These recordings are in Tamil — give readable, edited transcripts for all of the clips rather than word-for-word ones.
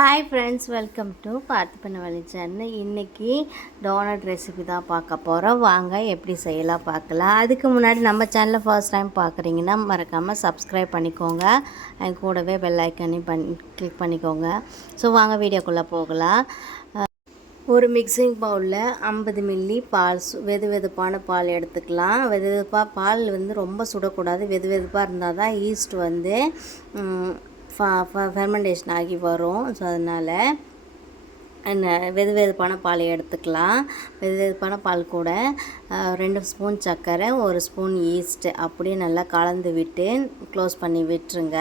ஹாய் ஃப்ரெண்ட்ஸ், வெல்கம் டு பார்த்து பண்ண வழி சேனல். இன்றைக்கி டோனட் ரெசிபி தான் பார்க்க போகிறோம். வாங்க எப்படி செய்யலாம் பார்க்கலாம். அதுக்கு முன்னாடி நம்ம சேனலை ஃபர்ஸ்ட் டைம் பார்க்குறீங்கன்னா மறக்காமல் சப்ஸ்கிரைப் பண்ணிக்கோங்க. அது கூடவே பெல் ஐக்கனையும் கிளிக் பண்ணிக்கோங்க. ஸோ வாங்க வீடியோக்குள்ளே போகலாம். ஒரு மிக்சிங் பவுலில் 50 மில்லி பால், வெது வெதுப்பான பால் எடுத்துக்கலாம். வெது வெதுப்பாக பால் ரொம்ப சுடக்கூடாது. வெது வெதுப்பாக இருந்தால் தான் ஈஸ்ட் ஃபெர்மெண்டேஷன் ஆகி வரும். ஸோ அதனால் வெது வெதுப்பான பால் எடுத்துக்கலாம். வெது வெதுப்பான பால் கூட 2 ஸ்பூன் சர்க்கரை, 1 ஸ்பூன் ஈஸ்ட்டு அப்படியே நல்லா கலந்து விட்டு க்ளோஸ் பண்ணி விட்டுருங்க.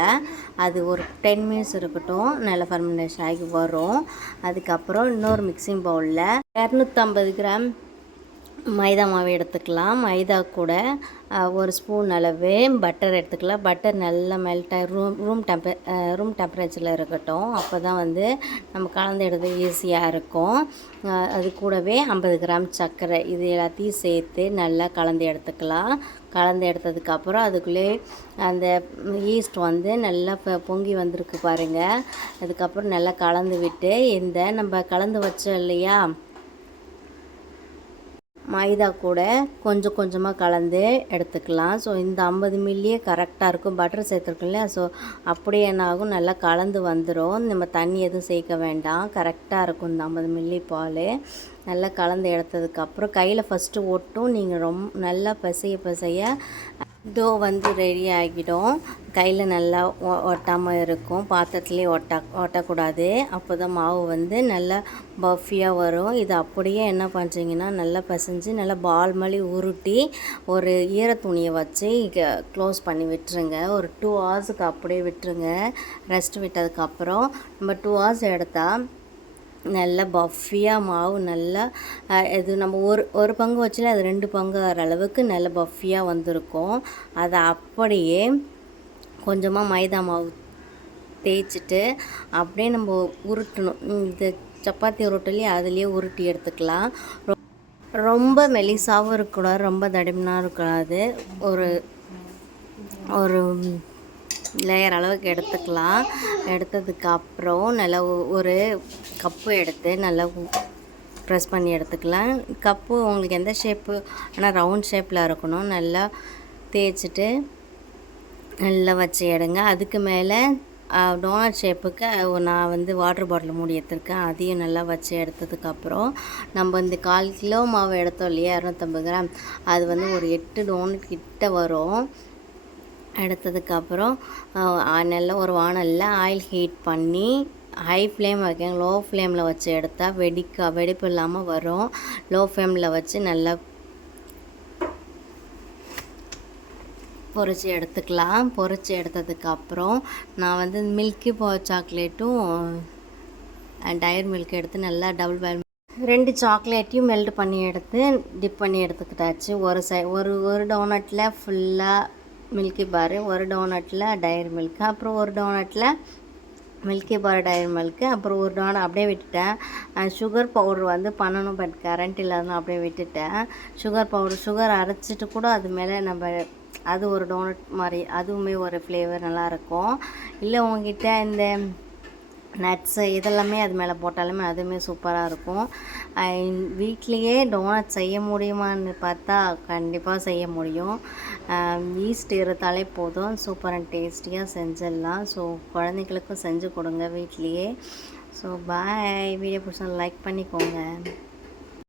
அது ஒரு 10 மினிட்ஸ் இருக்கட்டும், நல்லா ஃபெர்மெண்டேஷன் ஆகி வரும். அதுக்கப்புறம் இன்னொரு மிக்சிங் பவுலில் 250 கிராம் மைதா மாவு எடுத்துக்கலாம். மைதா கூட 1 ஸ்பூன் அளவு பட்டர் எடுத்துக்கலாம். பட்டர் நல்லா மெல்ட்டாக ரூம் டெம்பரேச்சரில் இருக்கட்டும். அப்போ தான் நம்ம கலந்து எடுத்து ஈஸியாக இருக்கும். அது கூடவே 50 கிராம் சர்க்கரை, இது எல்லாத்தையும் சேர்த்து நல்லா கலந்து எடுத்துக்கலாம். கலந்து எடுத்ததுக்கப்புறம் அதுக்குள்ளே அந்த ஈஸ்ட் நல்லா பொங்கி வந்திருக்கு பாருங்கள். அதுக்கப்புறம் நல்லா கலந்து விட்டு நம்ம கலந்து வச்சோம் இல்லையா மைதா கூட கொஞ்சம் கொஞ்சமாக கலந்து எடுத்துக்கலாம். ஸோ இந்த 50 மில்லியே கரெக்டாக இருக்கும். பட்டர் சேர்த்துருக்கோம் இல்லையா, ஸோ அப்படியே என்ன ஆகும், நல்லா கலந்து வந்துடும். நம்ம தண்ணி எதுவும் சேர்க்க வேண்டாம், கரெக்டாக இருக்கும். இந்த 50 மில்லி பால் நல்லா கலந்து எடுத்ததுக்கப்புறம் கையில் ஃபஸ்ட்டு ஒட்டும். நீங்கள் நல்லா பிசைய டோ ரெடி ஆகிடும். கையில் நல்லா ஒட்டாமல் இருக்கும். பாத்திரத்துலேயே ஒட்டக்கூடாது. அப்போ தான் மாவு நல்லா பஃபியாக வரும். இது அப்படியே என்ன பண்ணுறீங்கன்னா நல்லா பிசைஞ்சு நல்லா பால் மாதிரி உருட்டி ஒரு ஈரத்துணியை வச்சு க்ளோஸ் பண்ணி விட்டுருங்க. ஒரு 2 ஹவர்ஸுக்கு அப்படியே விட்டுருங்க. ரெஸ்ட் விட்டதுக்கப்புறம் நம்ம 2 ஹவர்ஸ் எடுத்தால் நல்லா பஃபியாக மாவு நல்லா இது நம்ம ஒரு பங்கு வச்சுல அது 2 பங்கு வர அளவுக்கு நல்லா பஃபியாக வந்திருக்கும். அதை அப்படியே கொஞ்சமாக மைதா மாவு தேய்ச்சிட்டு அப்படியே நம்ம உருட்டணும். இந்த சப்பாத்தி உருட்டலையே அதுலேயே உருட்டி எடுத்துக்கலாம். ரொம்ப மெலிசாகவும் இருக்கக்கூடாது, ரொம்ப தடிமனாக இருக்கக்கூடாது. ஒரு லேயர் அளவுக்கு எடுத்துக்கலாம். எடுத்ததுக்கப்புறம் நல்லா ஒரு கப்பு எடுத்து நல்லா ப்ரெஸ் பண்ணி எடுத்துக்கலாம். கப்பு உங்களுக்கு எந்த ஷேப்பு, ஆனால் ரவுண்ட் ஷேப்பில் இருக்கணும். நல்லா தேய்ச்சிட்டு நல்லா வச்சு எடுங்க. அதுக்கு மேலே டோனட் ஷேப்புக்கு நான் வாட்டர் பாட்டில் மூடி எடுத்துருக்கேன். அதையும் நல்லா வச்சு எடுத்ததுக்கப்புறம் நம்ம இந்த 1/4 கிலோ மாவு எடுத்தோம் இல்லையா, 250 கிராம், அது ஒரு 8 டோனட் கிட்ட வரும். எடுத்ததுக்கப்புறம் நல்ல ஒரு வானலில் ஆயில் ஹீட் பண்ணி ஹை ஃப்ளேம் வைக்கங்க. லோ ஃப்ளேமில் வச்சு எடுத்தால் வெடிப்பு இல்லாமல் வரும். லோ ஃப்ளேமில் வச்சு நல்லா பொரிச்சு எடுத்துக்கலாம். பொரிச்சு எடுத்ததுக்கப்புறம் நான் மில்கி சாக்லேட்டும் டயர் மில்க் எடுத்து நல்லா டபுள் பாயில் 2 சாக்லேட்டையும் மெல்ட் பண்ணி எடுத்து டிப் பண்ணி எடுத்துக்கிட்டாச்சு. ஒரு டோனட்டில் ஃபுல்லாக மில்கி பார், ஒரு டோனட்டில் டயர் மில்க், அப்புறம் ஒரு டோனட்டில் மில்கி பார் டயர் மில்க்கு, அப்புறம் ஒரு டோனட் அப்படியே விட்டுட்டேன். சுகர் பவுடர் பண்ணணும், பட் கரண்ட் இல்லாதனால அப்படியே விட்டுட்டேன். சுகர் அரைச்சிட்டு கூட அது மேலே அது ஒரு டோனட் மாதிரி, அதுவுமே ஒரு ஃப்ளேவர் நல்லாயிருக்கும். இல்லை உங்ககிட்ட இந்த நட்ஸு இதெல்லாமே அது மேலே போட்டாலுமே அதுவுமே சூப்பராக இருக்கும். வீட்லேயே டோனட் செய்ய முடியுமான்னு பார்த்தா கண்டிப்பாக செய்ய முடியும். ஈஸ்ட் இருந்தாலே போதும், சூப்பர் அண்ட் டேஸ்டியாக செஞ்சிடலாம். ஸோ குழந்தைங்களுக்கும் செஞ்சு கொடுங்க வீட்லேயே. So bye. வீடியோ பிடிச்சா லைக் பண்ணிக்கோங்க.